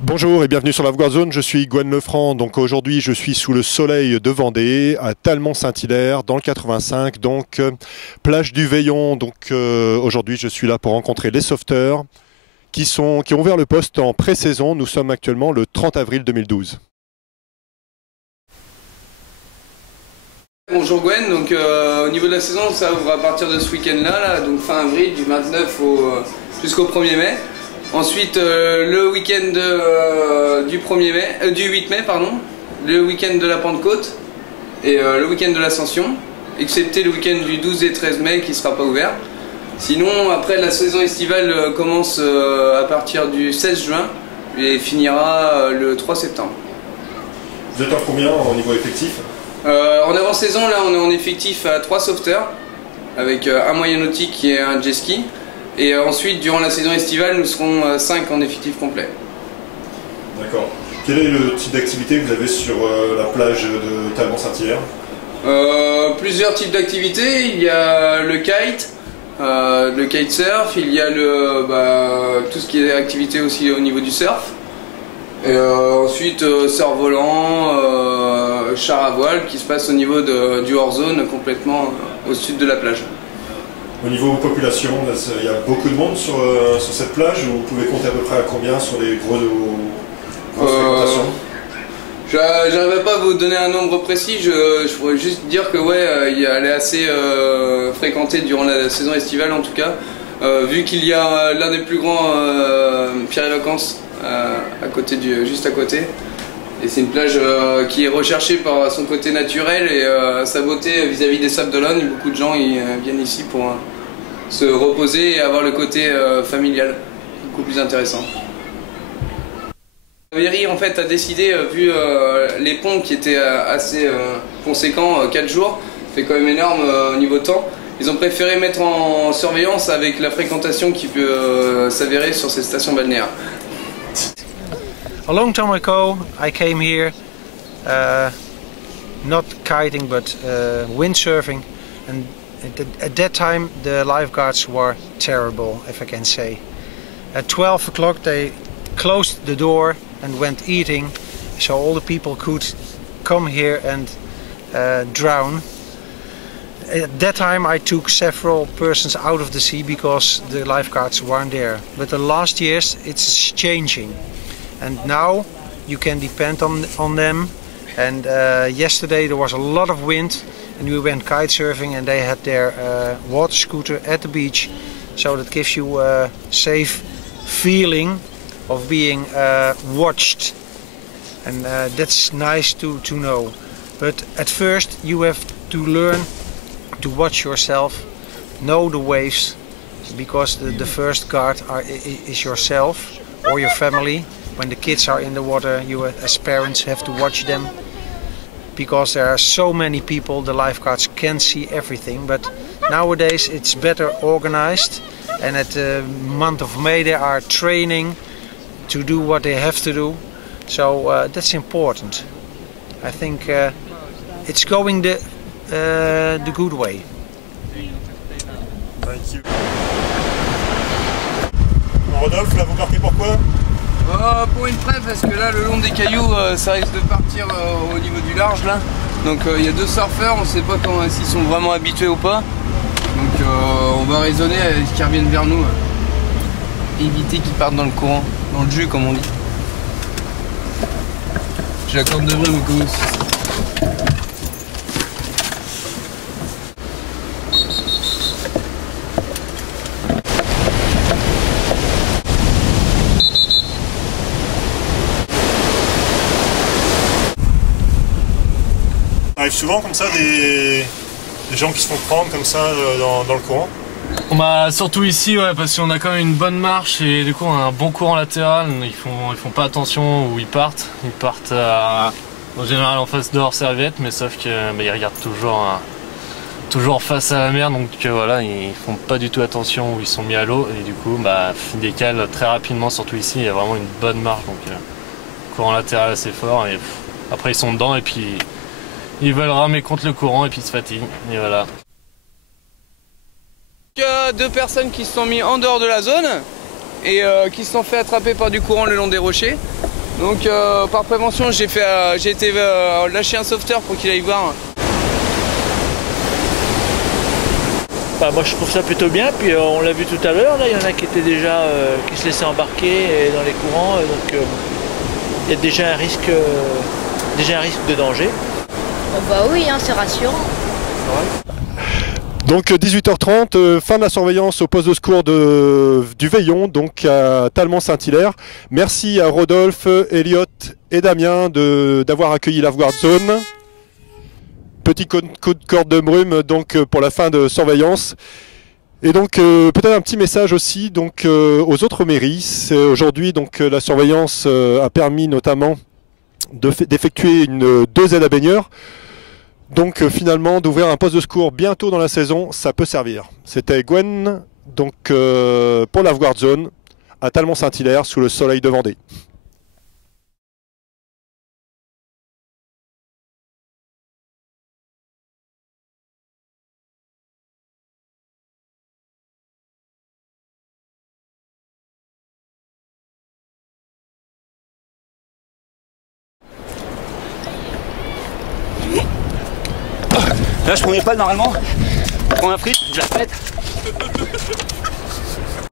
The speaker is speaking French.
Bonjour et bienvenue sur la Lifeguard Zone, je suis Gwen Lefranc. Donc aujourd'hui je suis sous le soleil de Vendée à Talmont-Saint-Hilaire dans le 85, donc plage du Veillon. Donc aujourd'hui je suis là pour rencontrer les sauveteurs qui ont ouvert le poste en pré-saison. Nous sommes actuellement le 30 avril 2012. Bonjour Gwen, donc au niveau de la saison ça ouvre à partir de ce week-end-là, donc fin avril du 29 jusqu'au 1er mai. Ensuite le week-end du 8 mai, le week-end de la Pentecôte et le week-end de l'Ascension, excepté le week-end du 12 et 13 mai qui ne sera pas ouvert. Sinon après la saison estivale commence à partir du 16 juin et finira le 3 septembre. Vous êtes en combien au niveau effectif? En avant-saison, là, on est en effectif à 3 sauveteurs, avec un moyen nautique et un jet ski. Et ensuite, durant la saison estivale, nous serons 5 en effectif complet. D'accord. Quel est le type d'activité que vous avez sur la plage de Talmont-Saint-Hilaire? Plusieurs types d'activités. Il y a le kitesurf, il y a tout ce qui est activité aussi au niveau du surf. Et ensuite, cerf-volant, char à voile qui se passe au niveau du hors-zone complètement au sud de la plage. Au niveau population, il y a beaucoup de monde sur cette plage, vous pouvez compter à peu près à combien sur les grosses fréquentations? J'arriverai pas à vous donner un nombre précis, je pourrais juste dire que elle est assez fréquentée durant la saison estivale en tout cas, vu qu'il y a l'un des plus grands Pierre et Vacances juste à côté. Et c'est une plage qui est recherchée par son côté naturel et sa beauté vis-à-vis des Sables d'Olonne. Beaucoup de gens viennent ici pour se reposer et avoir le côté familial, beaucoup plus intéressant. La mairie en fait a décidé, vu les ponts qui étaient assez conséquents, 4 jours, c'est quand même énorme au niveau temps. Ils ont préféré mettre en surveillance avec la fréquentation qui peut s'avérer sur ces stations balnéaires. A long time ago I came here, not kiting but windsurfing, and at that time the lifeguards were terrible, if I can say. At 12 o'clock they closed the door and went eating, so all the people could come here and drown. At that time I took several persons out of the sea because the lifeguards weren't there. But the last years it's changing. And now you can depend on them. And yesterday there was a lot of wind and we went kite surfing and they had their water scooter at the beach. So that gives you a safe feeling of being watched. And that's nice to know. But at first you have to learn to watch yourself, know the waves, because the first guard is yourself or your family. When the kids are in the water, you as parents have to watch them, because there are so many people, the lifeguards can't see everything. But nowadays it's better organized, and at the month of May they are training to do what they have to do. So that's important. I think it's going the good way. Thank you. Rodolphe, là vous partez pourquoi? Pour une trêve, parce que là le long des cailloux ça risque de partir au niveau du large là. Donc il y a 2 surfeurs, on ne sait pas s'ils sont vraiment habitués ou pas. Donc on va raisonner avec qu'ils reviennent vers nous. Éviter qu'ils partent dans le courant, dans le jus comme on dit. J'ai la corde de brume au cas où. Arrive souvent comme ça des gens qui se font prendre comme ça dans le courant? Bah surtout ici, ouais, parce qu'on a quand même une bonne marche et du coup on a un bon courant latéral. Ils font pas attention où ils partent. Ils partent en général en face de leur serviette, mais sauf que ils regardent toujours face à la mer, donc voilà, ils font pas du tout attention où ils sont mis à l'eau et du coup ils décalent très rapidement. Surtout ici, il y a vraiment une bonne marche, donc courant latéral assez fort et après ils sont dedans et puis ils veulent ramer contre le courant et puis ils se fatiguent, et voilà. Il y a 2 personnes qui se sont mis en dehors de la zone et qui se sont fait attraper par du courant le long des rochers. Donc par prévention, j'ai été lâcher un sauveteur pour qu'il aille voir. Bah, moi je trouve ça plutôt bien, puis on l'a vu tout à l'heure, là il y en a qui étaient déjà qui se laissaient embarquer dans les courants, donc il y a déjà un risque de danger. Oh bah oui, hein, c'est rassurant. Donc 18h30, fin de la surveillance au poste de secours du Veillon, donc à Talmont-Saint-Hilaire. Merci à Rodolphe, Elliot et Damien d'avoir accueilli la Guard Zone. Petit coup de corde de brume donc pour la fin de surveillance. Et donc peut-être un petit message aussi donc aux autres mairies. Aujourd'hui donc la surveillance a permis notamment d'effectuer 2 aides à baigneurs. Donc finalement d'ouvrir un poste de secours bientôt dans la saison, ça peut servir. C'était Gwen donc pour la Guard Zone à Talmont-Saint-Hilaire sous le soleil de Vendée. Là je prends mes pales normalement, je prends ma frite, je la pète.